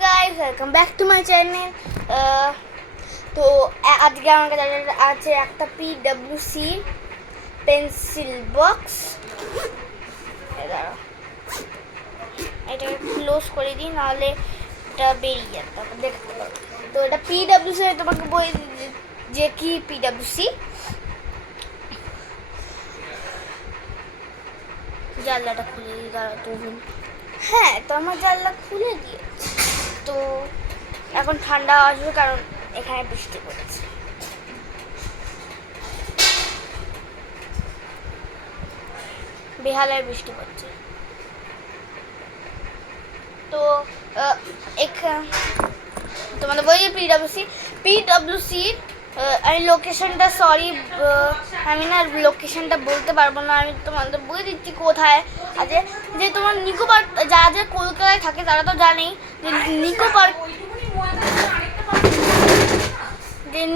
guys, welcome back to my channel. তো আজকে আমার কাছে আছে একটা PWC পেন্সিল বক্স। এটাকে ক্লোজ করে দিই, নাহলে এটা বেরিয়ে যাবে, তারপর দেখতে পারো। তো এটা PWC, তোমাকে বই যে কি PWC। জানলাটা খুলে দিই, দাঁড়াও তুমি। হ্যাঁ, তো আমার জানলা খুলে দিয়েছি। তো এখন ঠান্ডা আসবে, কারণ এখানে বৃষ্টি পড়েছে। বেহালায় বৃষ্টি পড়ছে। তো তোমাদের বই পিডব্লিউসি আমি লোকেশনটা আমি না লোকেশনটা বলতে পারবো না। আমি তোমাদের বলে দিচ্ছি কোথায় আছে। যে তোমার নিকো পার্ক, যারা যে কলকাতায় থাকে তারা তো জানেই যে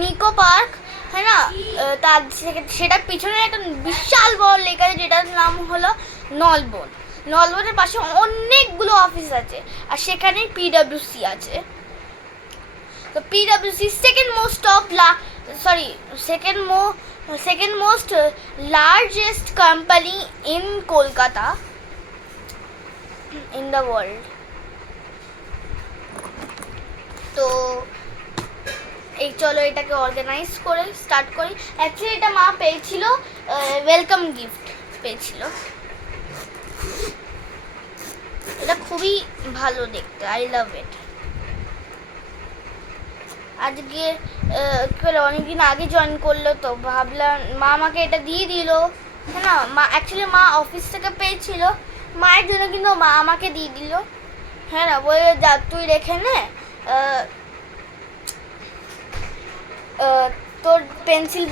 নিকো পার্ক, হ্যাঁ না, তার সেটার পিছনে একটা বিশাল বড় লেক আছে, যেটার নাম হলো নলবন। নলবনের পাশে অনেকগুলো অফিস আছে, আর সেখানে পিডব্লিউসি আছে। তো পিডব্লিউসি second most largest company in Kolkata in the world. তো এই চলো এটাকে অর্গানাইজ করে স্টার্ট করি। অ্যাকচুয়ালি এটা মা পেয়েছিল, ওয়েলকাম গিফট পেয়েছিল। এটা খুবই ভালো দেখতে, আই লাভ ইট। আজকে অনেকদিন আগে জয়েন করলো, তো ভাবলাম মা আমাকে এটা দিয়ে দিল, হ্যাঁ না। অ্যাকচুয়ালি মা অফিস থেকে পেয়েছিল, মায়ের জন্য কিন্তু মা আমাকে দিয়ে দিল, হ্যাঁ না। বলে যা তুই রেখে নে, তোর পেন্সিল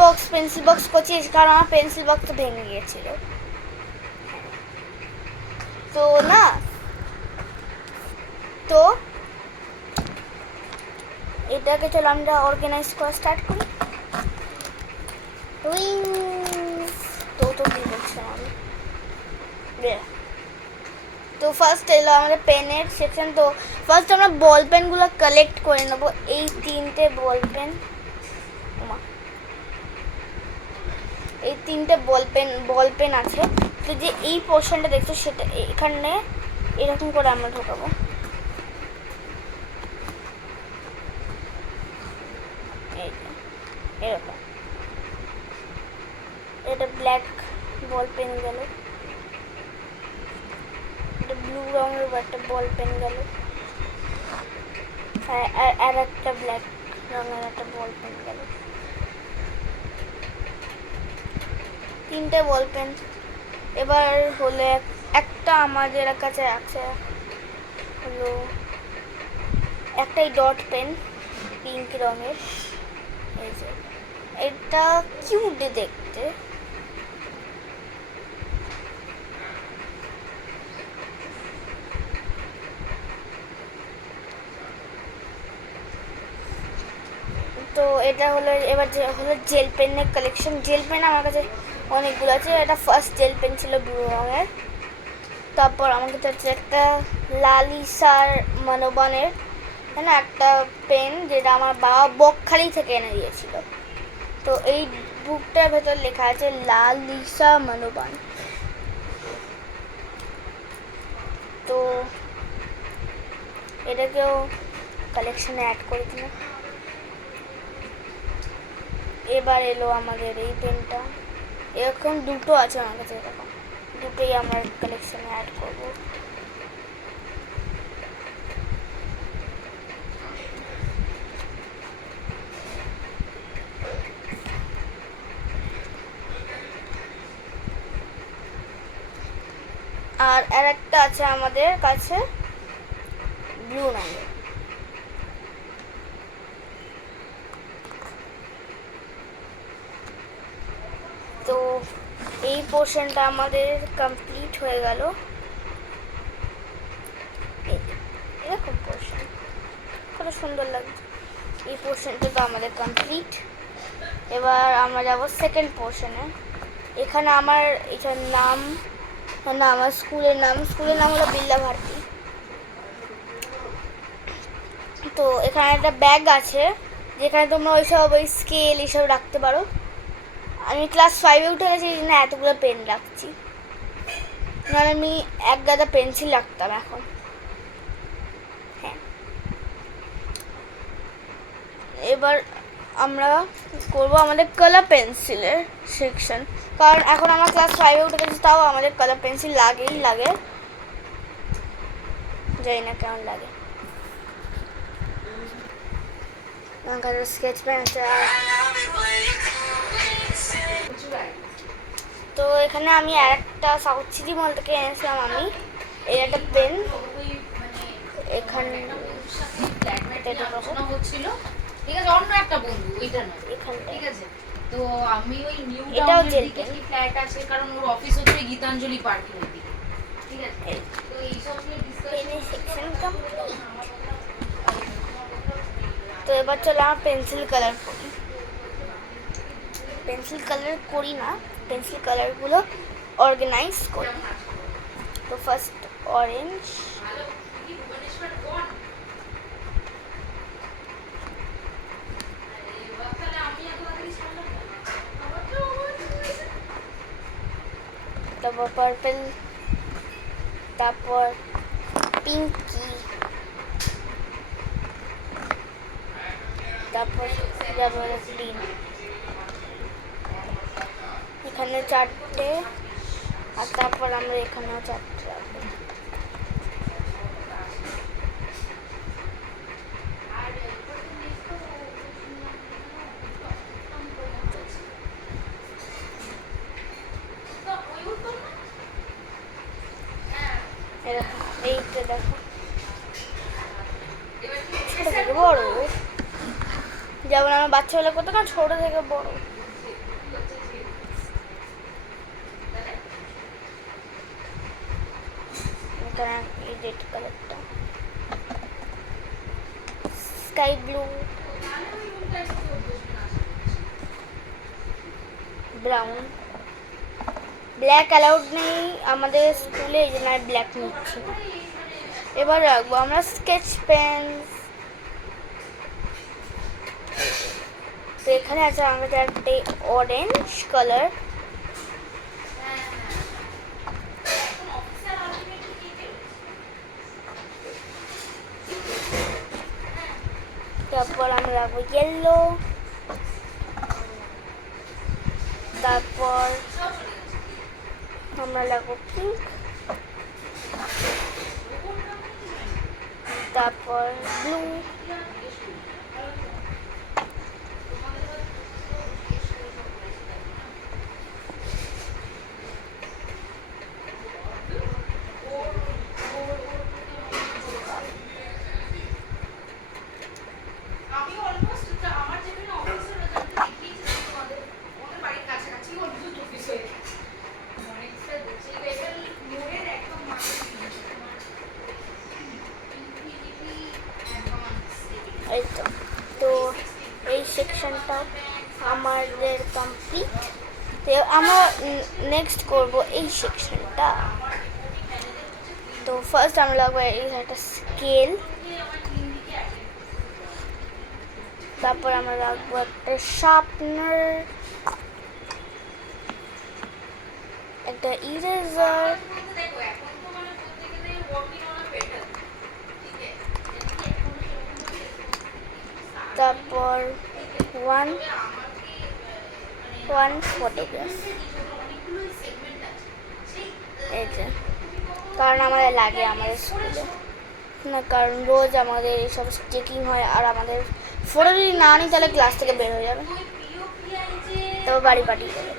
বক্স করছিস, কারণ আমার পেন্সিল বক্সটা ভেঙে গিয়েছিল। তো না, তো এটাকে চলো আমরা অর্গানাইজ করা স্টার্ট করি। তো কি বলছিলাম আমি। তো ফার্স্ট এলো আমাদের পেনের সেকশন। তো ফার্স্ট আমরা বল পেনগুলো কালেক্ট করে নেবো। এই তিনটে বল পেন আছে। তো যে এই পোর্শনটা দেখছো, সেটা এখানে এরকম করে আমরা ঢোকাবো। এরকম এটা ব্ল্যাক বল পেন গেল, এটা ব্লু রঙের একটা বল পেন গেল, আর একটা ব্ল্যাক রঙের একটা বল পেন গেল। তিনটে বল পেন। এবার হলে একটা আমাদের কাছে আছে হলো একটাই ডট পেন পিঙ্ক রঙের। এই যে এটা কিউট দেখতে। তো এটা হলো এবার যে হলো জেল পেনের কালেকশন। জেল পেন আমার কাছে অনেকগুলো আছে। এটা ফার্স্ট জেল পেন ছিল ব্লু রঙের। তারপর আমার কাছে হচ্ছে একটা লালিসার মানবানের, হ্যাঁ না, একটা পেন, যেটা আমার বাবা বকখালি থেকে এনে দিয়েছিল। তো এই বুকটার ভেতর লেখা আছে লালিসা মানবান। তো এটাকেও কালেকশনে অ্যাড করে দিলাম। এবার এলো আমাদের এই পেনটা। এরকম দুটো আছে আমার কাছে, এরকম দুটোই আমার কালেকশনে অ্যাড করব। আর একটা আছে আমাদের কাছে ব্লু রঙের। তো এই পোর্শনটা আমাদের কমপ্লিট হয়ে গেল। এরকম পোর্শন কত সুন্দর লাগছে। এই পোর্শনটা তো আমাদের কমপ্লিট। এবার আমরা যাব সেকেন্ড পোর্শনে। এখানে আমার এটার নাম, না, আমার স্কুলের নাম হলো বিল্লা ভারতী। তো এখানে একটা ব্যাগ আছে যেখানে তোমরা ওই স্কেল এইসব রাখতে পারো। আমি ক্লাস 5-এ উঠে গেছি না এতগুলো পেন রাখছি, নাহলে আমি এক গাদা পেন্সিল রাখতাম এখন। হ্যাঁ, এবার আমরা করবো আমাদের কালার পেন্সিলের সেকশন, কারণ এখন আমরা ক্লাস 5-এ উঠে গেছি, তাও আমাদের কালার পেন্সিল লাগে, জানি না কেমন লাগে। স্কেচ পেন আছে। তো এখানে আমি আরেকটা সাউথ সিটি মল থেকে এনেছিলাম আমি এই একটা পেন। এখানে হচ্ছিল, ঠিক আছে, অন্য একটা বন্ধু, ওইটা না এখানে, ঠিক আছে। তো আমি ওই নিউ টাউনের দিকে কি ফ্ল্যাট আছে, কারণ ওর অফিস হচ্ছে গীতাঞ্জলি পার্কের ওইদিকে, ঠিক আছে। তো এই সব নিয়ে ডিসকাশন কমপ্লিট। তো এবার চলো আমার পেন্সিল কালার করি। পেন্সিল কালারগুলো অর্গানাইজ করি। তো ফার্স্ট অরেঞ্জ, তারপর পার্পল, তারপর পিঙ্কি, তারপর গ্রিন। এখানে 4টে, আর তারপর আমরা এখানেও 4টে রাখবো। এইটা দেখো ছোট থেকে বড়, যেমন আমার বাচ্চা হলে কত না ছোট থেকে বড়। এই রেড কালারটা, sky blue, brown, black allowed নেই আমাদের স্কুলে, এই জন্য আর ব্ল্যাক নিচ্ছি না। এবার রাখবো আমরা স্কেচ পেন। তো এখানে আছে আমাদের একটা অরেঞ্জ কালার, তারপর আমরা রাখবো ইয়েলো, তারপর আমরা রাখবো পিঙ্ক, তারপর ব্লু, এই তো এই সেকশনটা আমাদের কমপ্লিট। তো আমরা নেক্সট করব এই সেকশনটা। তো ফার্স্ট আমরা লাগবো এই একটা স্কেল, তারপর আমরা রাখবো একটা শার্পনার, একটা ইরেজার, তারপর ওয়ান ফটোগ্রাফ। এই যে কারণ আমাদের লাগে আমাদের স্কুলে না, কারণ রোজ আমাদের এইসব চেকিং হয়, আর আমাদের ফটো যদি না নিই তাহলে ক্লাস থেকে বের হয়ে যাবে, তবে বাড়ি পাঠিয়ে দেবে।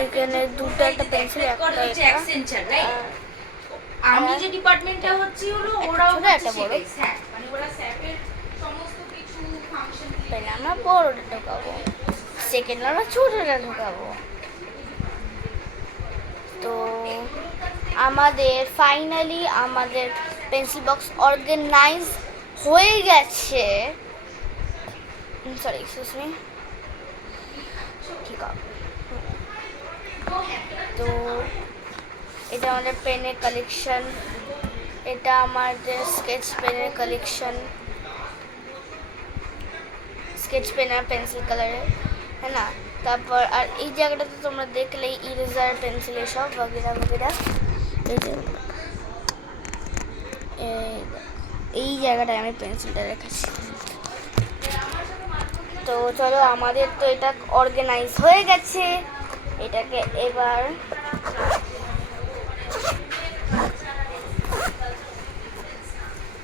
এইখানে দুটো একটা পেন্সিল, একটা আমি যে ডিপার্টমেন্টটা হচ্ছে হলো ওরা একটা বড়, হ্যাঁ, মানে ওরা স্যাপের সমস্ত কিছু ফাংশন পেন আমরা বড়টা ঢোকাবো, সেকেন্ড আমরা ছোটটা ঢোকাবো। তো আমাদের ফাইনালি আমাদের পেন্সিল বক্স অর্গানাইজ হয়ে গেছে। সরি, এক্সকিউজ মি, ঠিক আছে। তো এটা আমাদের পেনের কালেকশন। এটা আমাদের স্কেচ পেনের কালেকশন, স্কেচ পেন আর পেন্সিল কালারের, হ্যাঁ না। তারপর আর এই জায়গাটাতে তোমরা দেখলে ইরেজার পেন্সিল এসব বগেরা বগেরা, এই যে এই জায়গাটায় আমি পেন্সিলটা রেখেছি। তো চলো, আমাদের তো এটা অর্গানাইজ হয়ে গেছে, এটাকে এবার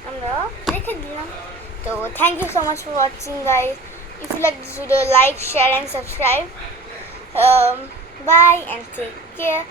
আমরা রেখে দিলাম। তো thank you so much for watching guys. If you like this video, like, share and subscribe. Bye and take care.